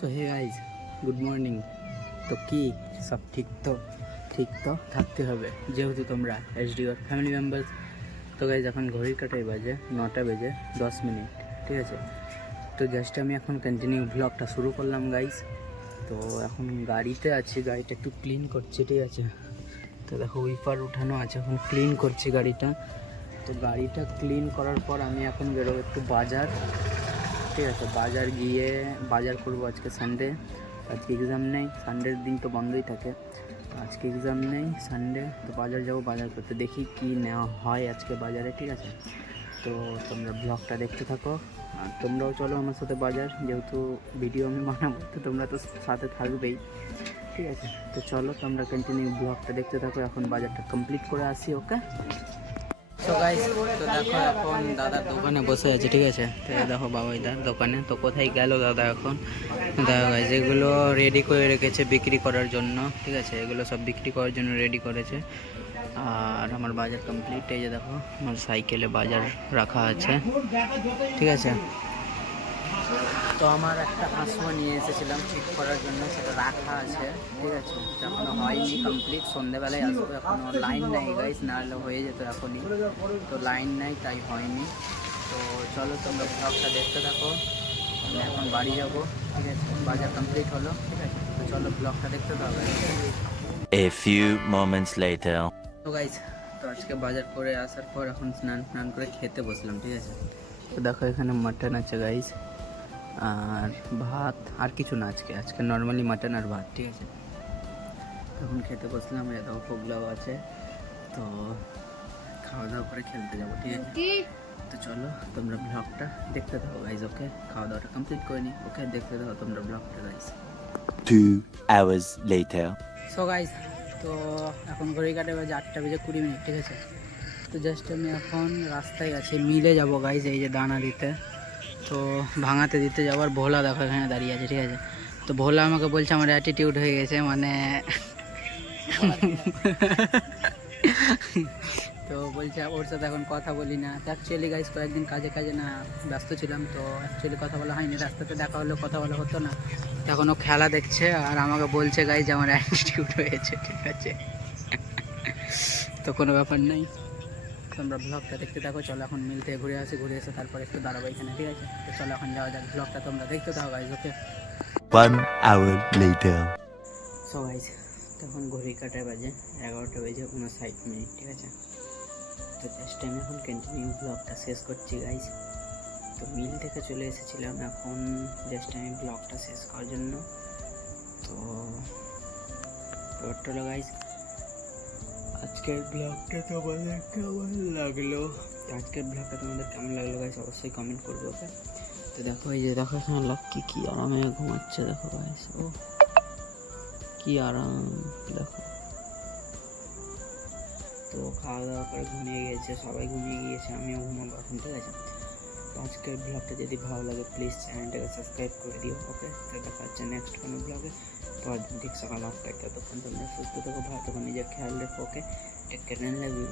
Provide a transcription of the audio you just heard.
So hey guys, good morning. তো কি সব ঠিক তো থাকতে হবে, যেহেতু তোমরা এসডি ওর ফ্যামিলি মেম্বার্স। তো গাইজ এখন ঘড়ির কাটাই বাজে 9টা বেজে 10 মিনিট, ঠিক আছে। তো জাস্ট আমি এখন কন্টিনিউ ব্লগটা শুরু করলাম গাইজ। তো এখন গাড়িতে আছি, গাড়িটা একটু ক্লিন করছি, ঠিক আছে। তো দেখো উইপার উঠানো আছে, এখন ক্লিন করছি গাড়িটা। তো গাড়িটা ক্লিন করার পর আমি এখন বেরোবো একটু বাজার, ঠিক আছে। বাজার গিয়ে বাজার করবো। আজকে সানডে, আজকে এক্সাম নেই, সানডের দিন তো বন্ধই থাকে। আজকে এক্সাম নেই, সানডে, তো বাজার যাবো বাজার করতে। দেখি কি নেওয়া হয় আজকে বাজারে, ঠিক আছে। তো তোমরা ব্লগটা দেখতে থাকো, আর তোমরাও চলো আমার সাথে বাজার, যেহেতু ভিডিও আমি বানাবো তো তোমরা তো সাথে থাকবেই, ঠিক আছে। তো চলো তোমরা কন্টিনিউ ব্লগটা দেখতে থাকো, এখন বাজারটা কমপ্লিট করে আসি, ওকে। তো গাইস, তো দেখো এখন দাদার দোকানে বসে আছে, ঠিক আছে। তো দেখো বাবাইদার দোকানে, তো কোথায় গেল দাদা এখন। দেখো গাইস, এগুলো রেডি করে রেখেছে বিক্রি করার জন্য, ঠিক আছে। এগুলো সব বিক্রি করার জন্য রেডি করেছে। আর আমার বাজার কমপ্লিট। এই যে দেখো আমার সাইকেলে বাজার রাখা আছে, ঠিক আছে। তো আমার একটা হাঁসুয়া নিয়ে এসেছিলাম ঠিক করার জন্য, সেটা রাখা আছে, ঠিক আছে। এখনো হয়নি কমপ্লিট, সন্ধ্যেবেলায় আসবো। এখনো লাইন নেই গাইস, নাহলে হয়ে যেত এখনই। তো লাইন নেই তাই হয়নি। তো চলো তোমরা ব্লগটা দেখতে থাকো। আমি এখন বাড়ি যাবো, ঠিক আছে। বাজার কমপ্লিট হলো, ঠিক আছে। তো চলো ব্লগটা দেখতে থাকো। A few moments later. তো গাইস, তো আজকে বাজার করে আসার পর এখন স্নান করে খেতে বসলাম, ঠিক আছে। তো দেখো এখানে মাটন আছে গাইস, আর ভাত, আর কিছু না। আজকে নর্মালি মাটন আর ভাত, ঠিক আছে। তখন খেতে বসলাম, এ দেখো পোগলাও আছে। তো খাওয়া দাওয়া করে খেলতে যাবো, ঠিক আছে। তো চলো তোমরা ব্লগটা দেখতে থাকো গাইজ, ওকে। খাওয়া দাওয়াটা কমপ্লিট করে নি, ওকে। দেখতে থাকো তোমরা ব্লগটা guys. 2 hours later. So guys, তো এখন ঘড়ি কাটে বাজে 8টা বেজে 20 মিনিট, ঠিক আছে। তো জাস্ট আমি এখন রাস্তায় আছি, মিলে যাবো গাইজ, এই যে দানা দিতে। তো ভাঙাতে দিতে যাওয়ার, ভোলা দেখো এখানে দাঁড়িয়ে আছে, ঠিক আছে। তো ভোলা আমাকে বলছে আমার অ্যাটিটিউড হয়ে গেছে, মানে তো বলছে ওর সাথে এখন কথা বলি না। তো অ্যাকচুয়ালি গাইজ কয়েকদিন কাজে না ব্যস্ত ছিলাম, তো অ্যাকচুয়ালি কথা বলা হয়নি। রাস্তাতে দেখা হলেও কথা বলা হতো না। এখন ও খেলা দেখছে আর আমাকে বলছে গাইজ আমার অ্যাটিটিউড হয়েছে, ঠিক আছে। তো কোনো ব্যাপার নেই, তোমরা ব্লগটা দেখতে থাকো। চলো এখন মিল থেকে ঘুরে আসি, ঘুরে এসে তারপর একটু দাঁড়াবো এখানে, ঠিক আছে। তো চলো এখন যাওয়া যাক, ব্লগটা তোমরা দেখতে থাকো গাইজ, ওকে। 1 hour later. সো গাইজ, তখন ঘড়ি কাটায় বাজে 11টা বেজে 59 মিনিট, ঠিক আছে। তো জাস্ট আমি এখন কন্টিনিউ ব্লগটা শেষ করছি গাইজ। তো মিল থেকে চলে এসেছিলাম, এখন জাস্ট আমি ব্লগটা শেষ করার জন্য। তো টোটাল গাইজ, আজকের ব্লগটা তোমাদের কেমন লাগলো, গাইজ অবশ্যই কমেন্ট করবে, ওকে। তো দেখো এই যে দেখো এখানে লাক্কি কি আরামে ঘুমাচ্ছে, দেখো গাইজ, ও কি আরাম, দেখো। তো খাওয়া দাওয়া করে ঘুমিয়ে গিয়েছে, সবাই ঘুমিয়ে গিয়েছে, আমিও ঘুমাবো এখন, ঠিক আছে। তো আজকের ব্লগটা যদি ভালো লাগে প্লিজ চ্যানেলটাকে সাবস্ক্রাইব করে দিও, ওকে। তো দেখা হচ্ছে নেক্সট কোনো ব্লগে, পরের দিন ঠিক সকাল 8টায়। ততক্ষণ তোমরা সুস্থ থাকো, ভালো থাকো, নিজের খেয়াল রেখো, okay. Take care, love you.